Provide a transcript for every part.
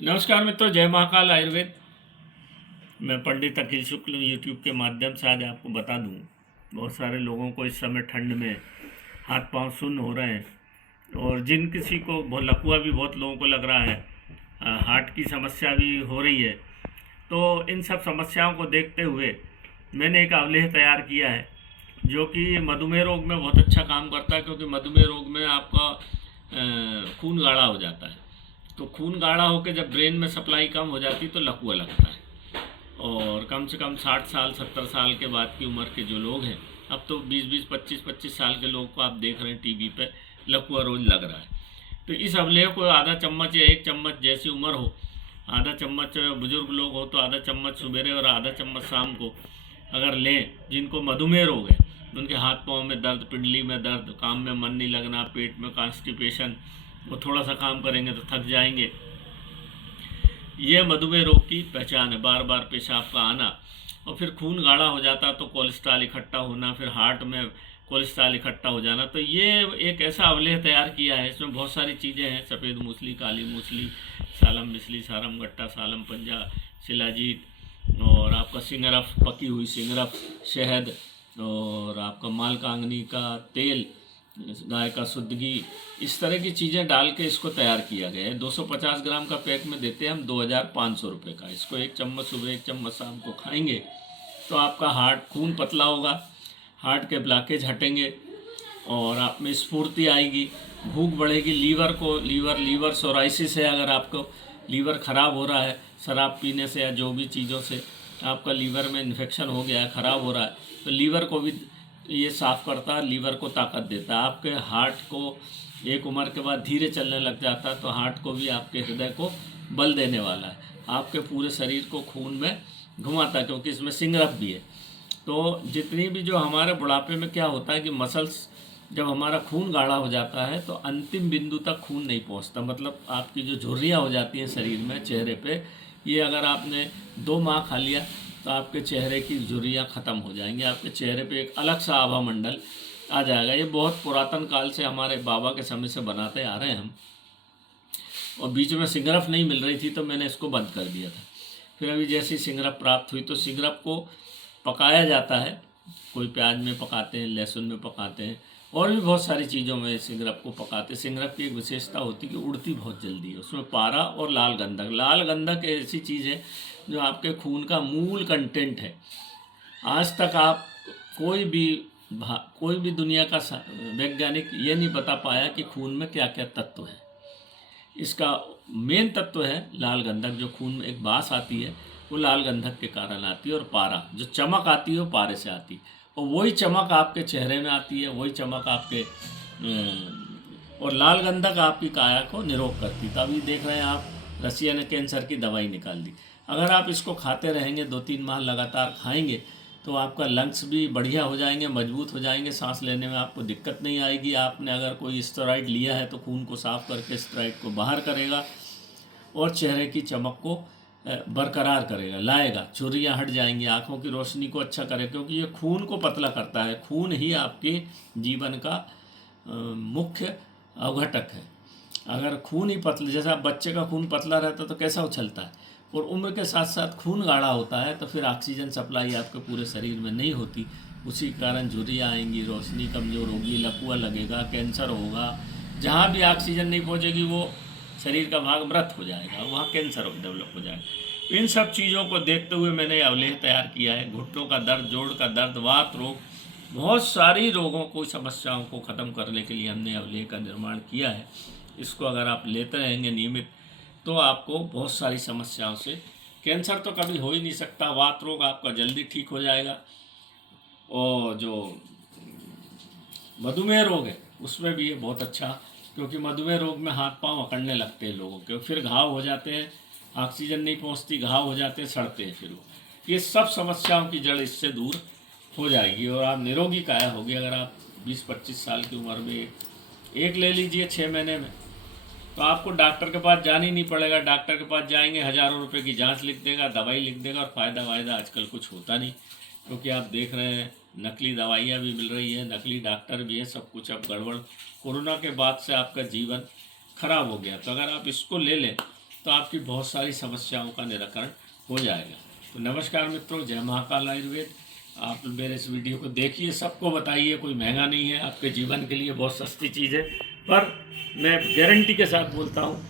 नमस्कार मित्रों, जय महाकाल आयुर्वेद। मैं पंडित अखिल शुक्ल यूट्यूब के माध्यम से आज आपको बता दूं, बहुत सारे लोगों को इस समय ठंड में हाथ पांव सुन्न हो रहे हैं और जिन किसी को लकवा भी बहुत लोगों को लग रहा है, हार्ट की समस्या भी हो रही है। तो इन सब समस्याओं को देखते हुए मैंने एक अवलेह तैयार किया है जो कि मधुमेह रोग में बहुत अच्छा काम करता है, क्योंकि मधुमेह रोग में आपका खून गाढ़ा हो जाता है। तो खून गाढ़ा होकर जब ब्रेन में सप्लाई कम हो जाती है तो लकवा लगता है। और कम से कम 60 साल 70 साल के बाद की उम्र के जो लोग हैं, अब तो 20-20 25-25 साल के लोग को आप देख रहे हैं टीवी पे, लकवा रोज लग रहा है। तो इस अवलेह को आधा चम्मच या 1 चम्मच, जैसी उम्र हो, आधा चम्मच, बुजुर्ग लोग हो तो आधा चम्मच सुबेरे और आधा चम्मच शाम को अगर लें। जिनको मधुमेह रोग है, उनके हाथ पाँव में दर्द, पिंडली में दर्द, काम में मन नहीं लगना, पेट में कॉन्स्टिपेशन, वो थोड़ा सा काम करेंगे तो थक जाएंगे, ये मधुमेह रोग की पहचान है। बार बार पेशाब का आना और फिर खून गाढ़ा हो जाता तो कोलेस्ट्रॉल इकट्ठा होना, फिर हार्ट में कोलेस्ट्रॉल इकट्ठा हो जाना। तो ये एक ऐसा अवलेह तैयार किया है, इसमें बहुत सारी चीज़ें हैं। सफ़ेद मूसली, काली मूसली, सालम मिसली, सारम गट्टा, सालम पंजा, शिलाजीत, और आपका सिंगरफ, पकी हुई सिंगरफ, शहद, और आपका मालकांगनी का तेल, गाय का शुद्ध घी, इस तरह की चीज़ें डाल के इसको तैयार किया गया है। 250 ग्राम का पैक में देते हैं हम 2500 रुपये का। इसको 1 चम्मच सुबह, 1 चम्मच शाम को खाएंगे तो आपका हार्ट, खून पतला होगा, हार्ट के ब्लॉकेज हटेंगे और आप में स्फूर्ति आएगी, भूख बढ़ेगी। लीवर सोराइसिस है, अगर आपको लीवर ख़राब हो रहा है शराब पीने से या जो भी चीज़ों से आपका लीवर में इन्फेक्शन हो गया है, ख़राब हो रहा है, तो लीवर को भी ये साफ़ करता है, लीवर को ताकत देता है। आपके हार्ट को एक उम्र के बाद धीरे चलने लग जाता है, तो हार्ट को भी, आपके हृदय को बल देने वाला है, आपके पूरे शरीर को खून में घुमाता है, क्योंकि इसमें सिंगरफ भी है। तो जितनी भी जो हमारे बुढ़ापे में क्या होता है कि मसल्स, जब हमारा खून गाढ़ा हो जाता है तो अंतिम बिंदु तक खून नहीं पहुंचता। मतलब आपकी जो झुर्रियाँ हो जाती हैं शरीर में, चेहरे पे, ये अगर आपने 2 माह खा लिया तो आपके चेहरे की झुर्रियाँ ख़त्म हो जाएंगी, आपके चेहरे पे एक अलग सा आभा मंडल आ जाएगा। ये बहुत पुरातन काल से हमारे बाबा के समय से बनाते आ रहे हैं हम। और बीच में सिंगरफ नहीं मिल रही थी तो मैंने इसको बंद कर दिया था। फिर अभी जैसी सिंगरफ प्राप्त हुई तो सिंगरफ को पकाया जाता है, कोई प्याज में पकाते हैं, लहसुन में पकाते हैं, और भी बहुत सारी चीज़ों में सिंगरफ को पकाते हैं। सिंगरफ की एक विशेषता होती है कि उड़ती बहुत जल्दी है, उसमें पारा और लाल गंधक। लाल गंधक ऐसी चीज़ है जो आपके खून का मूल कंटेंट है। आज तक आप कोई भी कोई भी दुनिया का वैज्ञानिक ये नहीं बता पाया कि खून में क्या क्या तत्व है। इसका मेन तत्व है लाल गंधक। जो खून में एक बास आती है वो लाल गंधक के कारण आती है, और पारा, जो चमक आती है वो पारे से आती है, और वही चमक आपके चेहरे में आती है, वही चमक आपके और लाल गंधक आपकी काया को निरोग करती है। तो अभी देख रहे हैं आप, रसिया ने कैंसर की दवाई निकाल दी। अगर आप इसको खाते रहेंगे, 2-3 माह लगातार खाएंगे, तो आपका लंग्स भी बढ़िया हो जाएंगे, मजबूत हो जाएंगे, सांस लेने में आपको दिक्कत नहीं आएगी। आपने अगर कोई स्टेरॉइड लिया है तो खून को साफ करके स्टेरॉइड को बाहर करेगा और चेहरे की चमक को बरकरार करेगा, लाएगा, झुर्रियाँ हट जाएंगी, आँखों की रोशनी को अच्छा करेगा, क्योंकि ये खून को पतला करता है। खून ही आपके जीवन का मुख्य अवघटक है। अगर खून ही पतला, जैसा बच्चे का खून पतला रहता है तो कैसा उछलता है, और उम्र के साथ साथ खून गाढ़ा होता है तो फिर ऑक्सीजन सप्लाई आपके पूरे शरीर में नहीं होती। उसी कारण झुर्रियाँ आएंगी, रोशनी कमज़ोर होगी, लकवा लगेगा, कैंसर होगा। जहाँ भी ऑक्सीजन नहीं पहुँचेगी वो शरीर का भाग मृत हो जाएगा, वहाँ कैंसर डेवलप हो जाएगा। इन सब चीज़ों को देखते हुए मैंने अवलेह तैयार किया है। घुटनों का दर्द, जोड़ का दर्द, वात रोग, बहुत सारी रोगों को, समस्याओं को ख़त्म करने के लिए हमने अवलेह का निर्माण किया है। इसको अगर आप लेते रहेंगे नियमित तो आपको बहुत सारी समस्याओं से, कैंसर तो कभी हो ही नहीं सकता, वात रोग आपका जल्दी ठीक हो जाएगा, और जो मधुमेह रोग है उसमें भी ये बहुत अच्छा, क्योंकि मधुमेह रोग में हाथ पांव अकड़ने लगते हैं लोगों के, फिर घाव हो जाते हैं, ऑक्सीजन नहीं पहुंचती, घाव हो जाते हैं, सड़ते हैं फिर वो। ये सब समस्याओं की जड़ इससे दूर हो जाएगी और आप निरोगी काया होगी। अगर आप 20-25 साल की उम्र में एक ले लीजिए 6 महीने में, तो आपको डॉक्टर के पास जाना ही नहीं पड़ेगा। डॉक्टर के पास जाएंगे, हज़ारों रुपए की जांच लिख देगा, दवाई लिख देगा, और फ़ायदा वायदा आजकल कुछ होता नहीं, क्योंकि आप देख रहे हैं नकली दवाइयाँ भी मिल रही हैं, नकली डॉक्टर भी हैं, सब कुछ अब गड़बड़। कोरोना के बाद से आपका जीवन खराब हो गया। तो अगर आप इसको ले लें तो आपकी बहुत सारी समस्याओं का निराकरण हो जाएगा। तो नमस्कार मित्रों, जय महाकाल आयुर्वेद। आप मेरे इस वीडियो को देखिए, सबको बताइए, कोई महंगा नहीं है, आपके जीवन के लिए बहुत सस्ती चीज़ है। पर मैं गारंटी के साथ बोलता हूँ,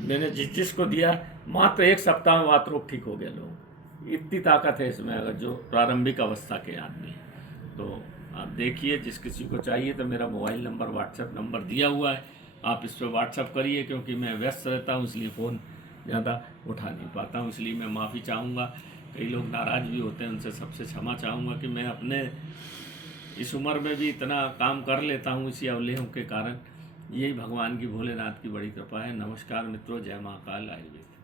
मैंने जिसको दिया मात्र 1 सप्ताह में बात रोग ठीक हो गया लोगों को। इतनी ताकत है इसमें, अगर जो प्रारंभिक अवस्था के आदमी हैं। तो आप देखिए, जिस किसी को चाहिए तो मेरा मोबाइल नंबर, व्हाट्सएप नंबर दिया हुआ है, आप इस पर व्हाट्सएप करिए, क्योंकि मैं व्यस्त रहता हूँ इसलिए फ़ोन ज़्यादा उठा नहीं पाता हूँ, इसलिए मैं माफ़ी चाहूँगा। कई लोग नाराज़ भी होते हैं, उनसे सबसे क्षमा चाहूँगा कि मैं अपने इस उम्र में भी इतना काम कर लेता हूँ इसी अवलेहों के कारण। यही भगवान की, भोलेनाथ की बड़ी कृपा है। नमस्कार मित्रों, जय महाकाल आयुर्वेद।